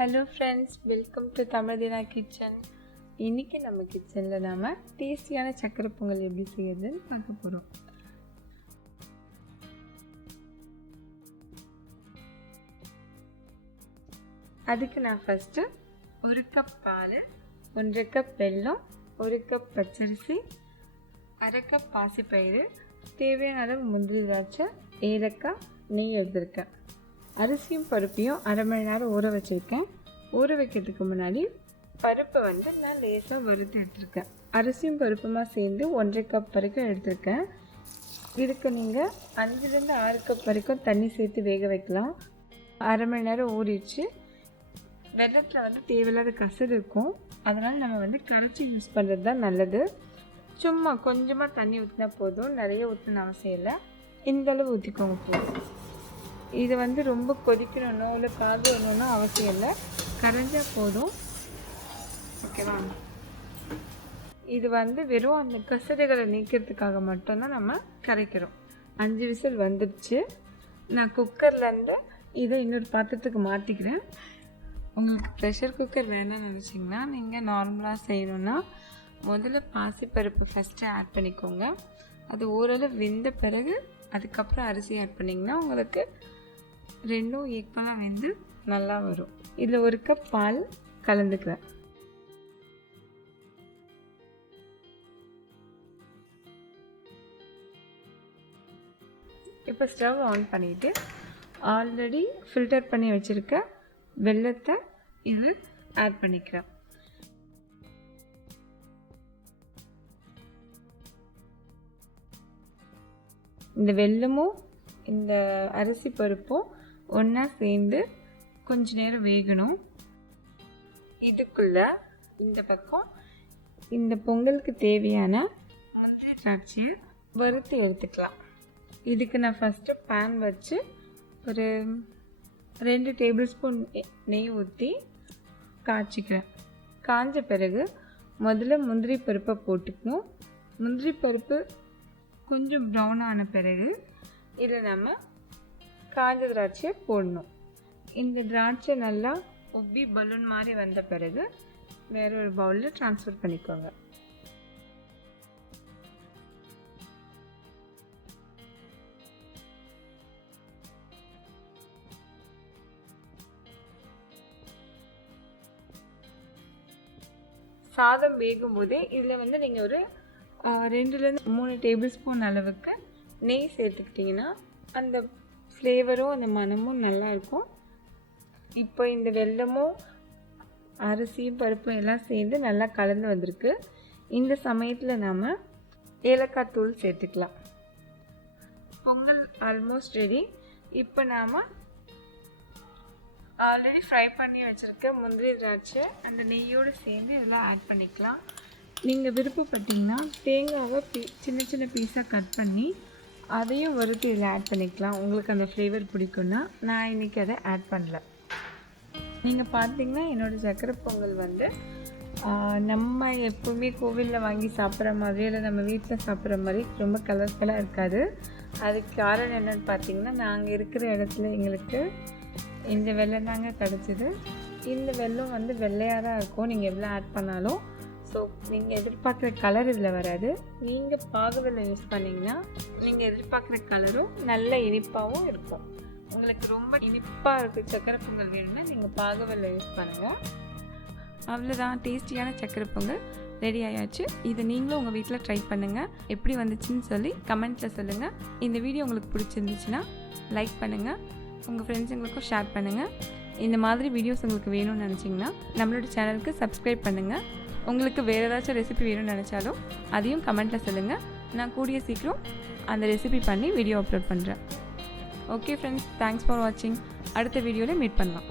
Hello friends, welcome to Tamilthina kitchen. இன்றைக்கி நம்ம கிச்சனில் நாம் டேஸ்டியான சக்கரை பொங்கல் எப்படி செய்யறதுன்னு பார்க்க போகிறோம். அதுக்கு நான் ஃபஸ்ட்டு 1 கப் பால், 1 கப் வெல்லம், 1 கப் பச்சரிசி, 1/2 கப் பாசிப்பயிறு, தேவையான அளவு முந்திரி திராட்சை, ஏலக்காய், நெய் எடுத்திருக்கேன். அரிசியும் பருப்பையும் 1/2 மணி நேரம் ஊற வச்சுருக்கேன். ஊற வைக்கிறதுக்கு முன்னாடி பருப்பை நான் லேசாக வறுத்து எடுத்திருக்கேன். அரிசியும் பருப்புமா சேர்ந்து 1/2 கப் வரைக்கும் எடுத்திருக்கேன். இதுக்கு நீங்கள் 5லேருந்து 6 கப் வரைக்கும் தண்ணி சேர்த்து வேக வைக்கலாம். 1/2 மணி நேரம் ஊறிடுச்சு. வெள்ளத்தில் தேவையில்லாத கசடு இருக்கும், அதனால் நம்ம கரைச்சி யூஸ் பண்ணுறது தான் நல்லது. சும்மா கொஞ்சமாக தண்ணி ஊற்றினா போதும், நிறைய ஊற்றின அவசியம் இல்லை. இந்தளவு ஊற்றிக்கோங்க போதும். இது ரொம்ப கொதிக்கணும்னோ இல்லை காது வரணும்னோ அவசியம் இல்லை, கரைஞ்சால் போதும். ஓகேவா? இது வெறும் அந்த கசடுகளை நீக்கிறதுக்காக மட்டும்தான் நம்ம கரைக்கிறோம். 5 விசில் வந்துடுச்சு. நான் குக்கர்லேருந்து இதை இன்னொரு பாத்திரத்துக்கு மாற்றிக்கிறேன். உங்களுக்கு ப்ரெஷர் குக்கர் வேணும்னு நினச்சிங்கன்னா நீங்கள் நார்மலாக செய்யணுன்னா முதல்ல பாசிப்பருப்பு ஃபஸ்ட்டு ஆட் பண்ணிக்கோங்க. அது ஓரளவு வெந்த பிறகு அதுக்கப்புறம் அரிசி ஆட் பண்ணிங்கன்னா உங்களுக்கு ரெண்டும் ஈக்குவலாக வெந்து நல்லா வரும். இதில் 1 கப் பால் கலந்துக்கிறேன். இப்போ ஸ்டவ் ஆன் பண்ணிவிட்டு ஆல்ரெடி ஃபில்டர் பண்ணி வச்சுருக்க வெல்லத்தை இது ஆட் பண்ணிக்கிறேன். இந்த வெல்லமும் இந்த அரிசி பருப்பும் ஒன்றா சேர்ந்து கொஞ்ச நேரம் வேகணும். இதுக்குள்ளே இந்த பக்கம் இந்த பொங்கலுக்கு தேவையான முந்திரி திராட்சையை வறுத்து எடுத்துக்கலாம். இதுக்கு நான் ஃபஸ்ட்டு பேன் வச்சு ஒரு 2 டேபிள் ஸ்பூன் நெய் ஊற்றி காய்ச்சிக்கிறேன். காய்ஞ்ச பிறகு முதல்ல முந்திரி பருப்பை போட்டுக்கணும். முந்திரி பருப்பு கொஞ்சம் ப்ரௌன் ஆன பிறகு இதில் நம்ம காஞ்ச திராட்சையை போடணும். இந்த திராட்சை நல்லா உப்பி பலூன் மாதிரி வந்த பிறகு வேற ஒரு பவுலில் ட்ரான்ஸ்ஃபர் பண்ணிக்கோங்க. சாதம் வேகும் போதே இதில் நீங்கள் ஒரு 2லேருந்து 3 டேபிள் ஸ்பூன் அளவுக்கு நெய் சேர்த்துக்கிட்டிங்கன்னா அந்த ஃப்ளேவரும் அந்த மணமும் நல்லாயிருக்கும். இப்போ இந்த வெல்லமும் அரிசியும் பருப்பும் எல்லாம் சேர்ந்து நல்லா கலந்து வந்திருக்கு. இந்த சமயத்தில் நாம் ஏலக்காய் தூள் சேர்த்துக்கலாம். Pongal almost ready. இப்போ நாம் ஆல்ரெடி ஃப்ரை பண்ணி வச்சுருக்க முந்திரி திராட்சை அந்த நெய்யோடு சேர்ந்து இதெல்லாம் ஆட் பண்ணிக்கலாம். நீங்கள் விருப்பப்பட்டிங்கன்னா தேங்காவை சின்ன சின்ன பீஸாக கட் பண்ணி அதையும் வறுத்து இதில் ஆட் பண்ணிக்கலாம். உங்களுக்கு அந்த ஃப்ளேவர் பிடிக்குன்னா. நான் இன்றைக்கி அதை ஆட் பண்ணல. நீங்கள் பார்த்தீங்கன்னா என்னோடய சக்கரை பொங்கல் நம்ம எப்போவுமே கோவிலில் வாங்கி சாப்பிட்ற மாதிரி இல்லை நம்ம வீட்டில் சாப்பிட்ற மாதிரி ரொம்ப கலர்ஃபுல்லாக இருக்காது. அதுக்கு காரணம் என்னென்னு பார்த்தீங்கன்னா, நாங்கள் இருக்கிற இடத்துல எங்களுக்கு இந்த வெல்லம் தாங்க கிடச்சிது. இந்த வெல்லம் வெள்ளையாக தான் இருக்கும் நீங்கள் எவ்வளோ ஆட் பண்ணாலும். ஸோ நீங்கள் எதிர்பார்க்குற கலர் இதில் வராது. நீங்கள் பாகுவெல்லம் யூஸ் பண்ணிங்கன்னா நீங்கள் எதிர்பார்க்குற கலரும் நல்ல இனிப்பாகவும் இருக்கும். உங்களுக்கு ரொம்ப இனிப்பாக இருக்குது சக்கரை பொங்கல் வேணும்னா நீங்கள் பாகுவெல்லம் யூஸ் பண்ணுங்கள். அவ்வளோதான், டேஸ்டியான சக்கரை பொங்கல் ரெடி ஆயாச்சு. இதை நீங்களும் உங்கள் வீட்டில் ட்ரை பண்ணுங்கள். எப்படி வந்துச்சுன்னு சொல்லி கமெண்ட்டில் சொல்லுங்கள். இந்த வீடியோ உங்களுக்கு பிடிச்சிருந்துச்சுன்னா லைக் பண்ணுங்கள், உங்கள் ஃப்ரெண்ட்ஸுங்களுக்கும் ஷேர் பண்ணுங்கள். இந்த மாதிரி வீடியோஸ் உங்களுக்கு வேணும்னு நினச்சிங்கன்னா நம்மளோட சேனலுக்கு சப்ஸ்கிரைப் பண்ணுங்கள். உங்களுக்கு வேறு ஏதாச்சும் ரெசிபி வேணும்னு நினச்சாலும் அதையும் கமெண்ட்டில் சொல்லுங்கள். நான் கூடிய சீக்கிரம் அந்த ரெசிபி பண்ணி வீடியோ அப்லோட் பண்ணுறேன். ஓகே ஃப்ரெண்ட்ஸ், தேங்க்ஸ் ஃபார் வாட்சிங். அடுத்த வீடியோவில் மீட் பண்ணலாம்.